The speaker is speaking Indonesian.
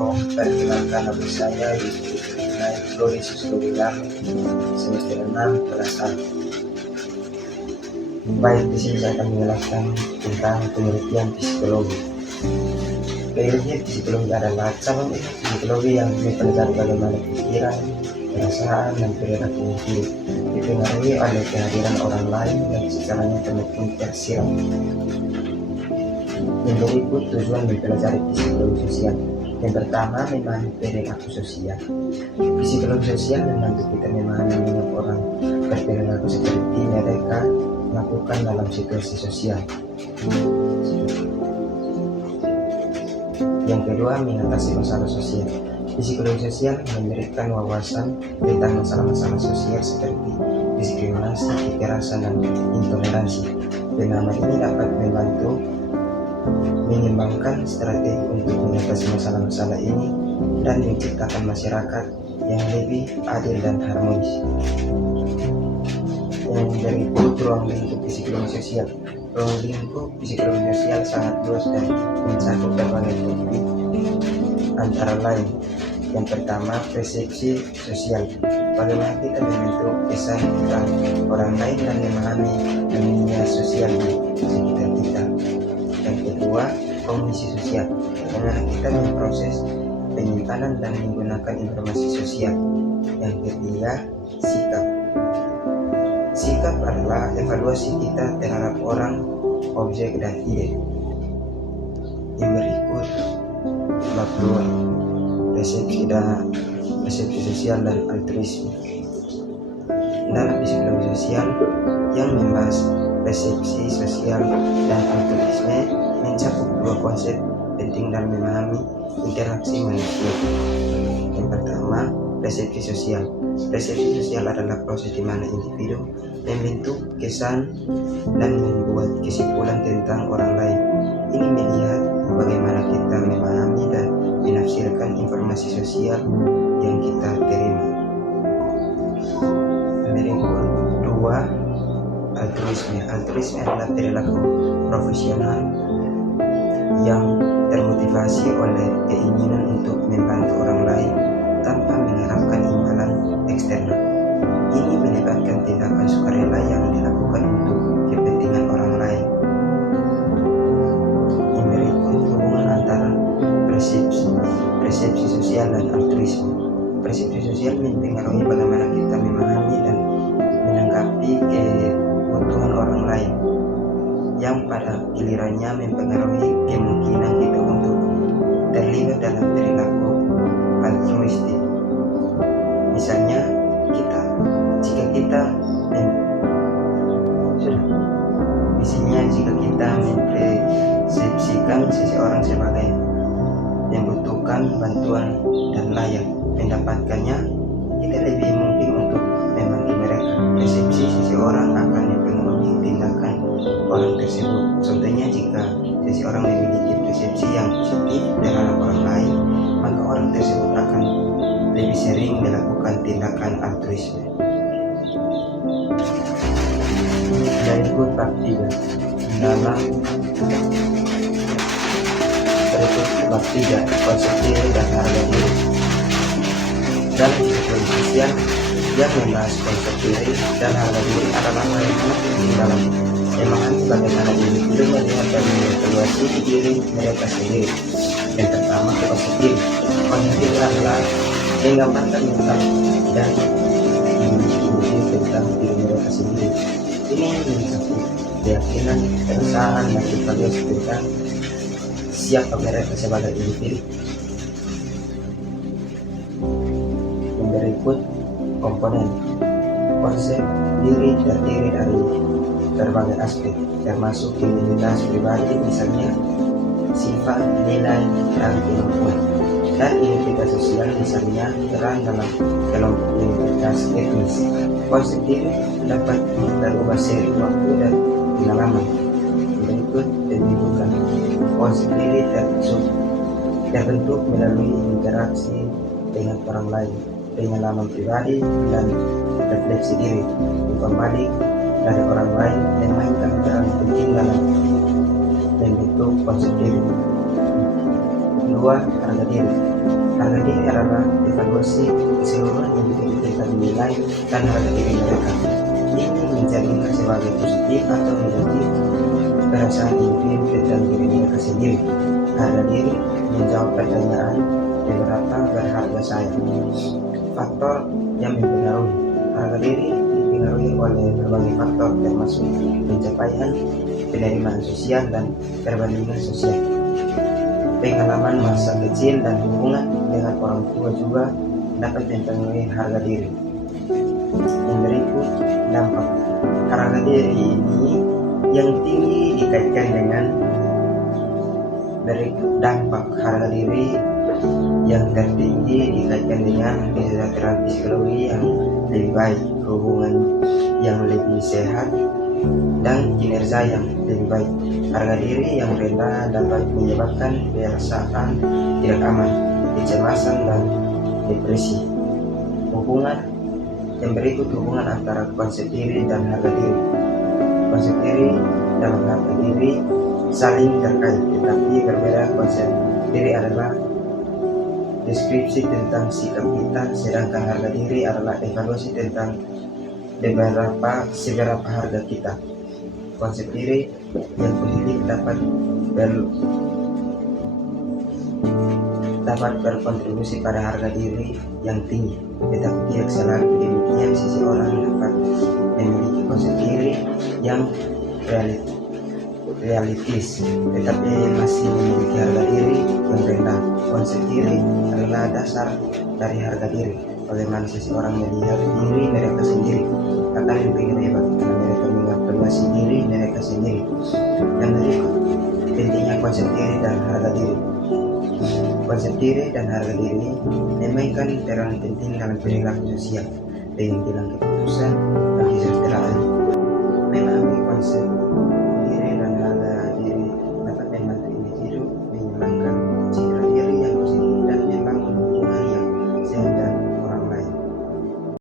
Perkenalkan nama saya Yusuf Florisius Lobilang, semester 6 kelas 1. Baik, di sini saya akan menjelaskan tentang penelitian psikologi. Penelitian psikologi adalah cabang ilmu psikologi yang mempelajari bagaimana pikiran, perasaan, dan perilaku individu dipengaruhi oleh kehadiran orang lain yang secara nyata maupun tersirat. Yang berikut tujuan mempelajari psikologi sosial. Yang pertama, memahami perilaku sosial. Psikologi sosial membantu kita memahami mengapa orang berperilaku seperti mereka lakukan dalam situasi sosial. Yang kedua, mengatasi masalah sosial. Psikologi sosial memberikan wawasan tentang masalah-masalah sosial seperti diskriminasi, kekerasan, dan intoleransi. Pemahaman ini dapat membantu mengembangkan strategi untuk mengatasi masalah-masalah ini dan menciptakan masyarakat yang lebih adil dan harmonis. Yang berikut, ruang lingkup psikologi sosial. Ruang lingkup psikologi sosial sangat luas dan mencakup berbagai topik, antara lain: yang pertama, persepsi sosial. Bagaimana kita membentuk kesan tentang orang lain dan memahami dunia sosial di sekitar kita. Yang kedua, kognisi sosial. Bagaimana kita memproses, penyimpanan, dan menggunakan informasi sosial. Yang ketiga, sikap. Sikap adalah evaluasi kita terhadap orang, objek, dan ide. Yang berikut, bab 2, persepsi sosial dan altruisme. Dalam psikologi sosial yang membahas persepsi sosial dan altruisme mencakup dua konsep penting dalam memahami interaksi manusia. Yang pertama, persepsi sosial. Persepsi sosial adalah proses di mana individu membentuk kesan dan membuat kesimpulan tentang orang lain. Ini melihat bagaimana kita memahami dan menafsirkan informasi sosial yang kita terima. Berikut 2, altruisme. Altruisme adalah perilaku profesional yang termotivasi oleh keinginan untuk membantu orang lain tanpa mengharapkan imbalan eksternal. Ini melibatkan tindakan sukarela yang dilakukan untuk kepentingan orang lain. Yang berikut, hubungan antara persepsi sosial dan altruisme. Persepsi sosial mempengaruhi bagaimana kita memahami dan menanggapi kebutuhan orang lain, yang pada gilirannya mempengaruhi kemungkinan kita untuk terlibat dalam perilaku altruistik. Misalnya, jika kita mempersepsikan seseorang sebagai membutuhkan bantuan dan layak mendapatkannya, kita lebih mungkin untuk membantu mereka. Persepsi seseorang akan mempengaruhi tindakan orang tersebut. Contohnya, jika seseorang memiliki persepsi yang positif terhadap orang lain, maka orang tersebut akan lebih sering melakukan tindakan altruisme. Berikut bab 3, dalam bab 3, konsep diri dan harga diri. Dalam psikologi sosial yang membahas konsep diri dan harga diri adalah hal yang sangat penting dalam memahami bagaimana individu melihat dan mengevaluasi diri mereka sendiri. Yang pertama, konsep diri. Konsep diri adalah menggambarkan tentang dan memiliki tentang diri mereka sendiri. Ini mencakup keyakinan, perasaan, dan evaluasi tentang siapa mereka sebagai individu. Yang berikut, komponen. Konsep diri terdiri dari berbagai aspek, termasuk identitas pribadi, misalnya sifat, nilai, dan kemampuan, dan identitas sosial, misalnya peran dalam kelompok identitas etnis. Konsep diri dapat berubah seiring waktu dan pengalaman. Berikut pendidikan. Konsep diri terbentuk melalui interaksi dengan orang lain, pengalaman pribadi, dan refleksi diri. Kembali dari orang lain memainkan peran penting dalam membentuk konsep diri. Dua, harga diri. Harga diri adalah evaluasi keseluruhan individu tentang nilai dan harga diri mereka. Ini mencerminkan sebagai positif atau negatif perasaan individu tentang diri mereka sendiri. Harga diri menjawab pertanyaan seberapa berharga saya. Faktor yang mempengaruhi harga diri dipengaruhi oleh berbagai faktor termasuk pencapaian, penerimaan sosial, dan perbandingan sosial. Pengalaman masa kecil dan hubungan dengan orang tua juga dapat mempengaruhi harga diri. Yang berikut, dampak harga diri ini yang tinggi dikaitkan dengan dampak harga diri yang tertinggi dikaitkan dengan kesejahteraan psikologi yang lebih baik, hubungan yang lebih sehat, dan kinerja yang lebih baik. Harga diri yang rendah dapat menyebabkan perasaan tidak aman, kecemasan, dan depresi. Hubungan yang berikut, hubungan antara konsep diri dan harga diri. Konsep diri dan harga diri saling terkait, tetapi berbeda. Konsep diri adalah deskripsi tentang sikap kita, sedangkan harga diri adalah evaluasi tentang seberapa harga kita. Konsep diri yang positif dapat berkontribusi pada harga diri yang tinggi, tetapi tidak selalu demikian. Seseorang dapat memiliki konsep diri yang realistis, tetapi masih memiliki harga diri yang rendah. Konsep diri adalah dasar dari harga diri. Bagaimana seseorang melihat diri mereka sendiri akan mempengaruhi bagaimana mereka mengevaluasi diri mereka sendiri. Yang berikut, pentingnya konsep diri dan harga diri. Konsep diri dan harga diri memainkan peran penting dalam perilaku sosial, pengambilan keputusan,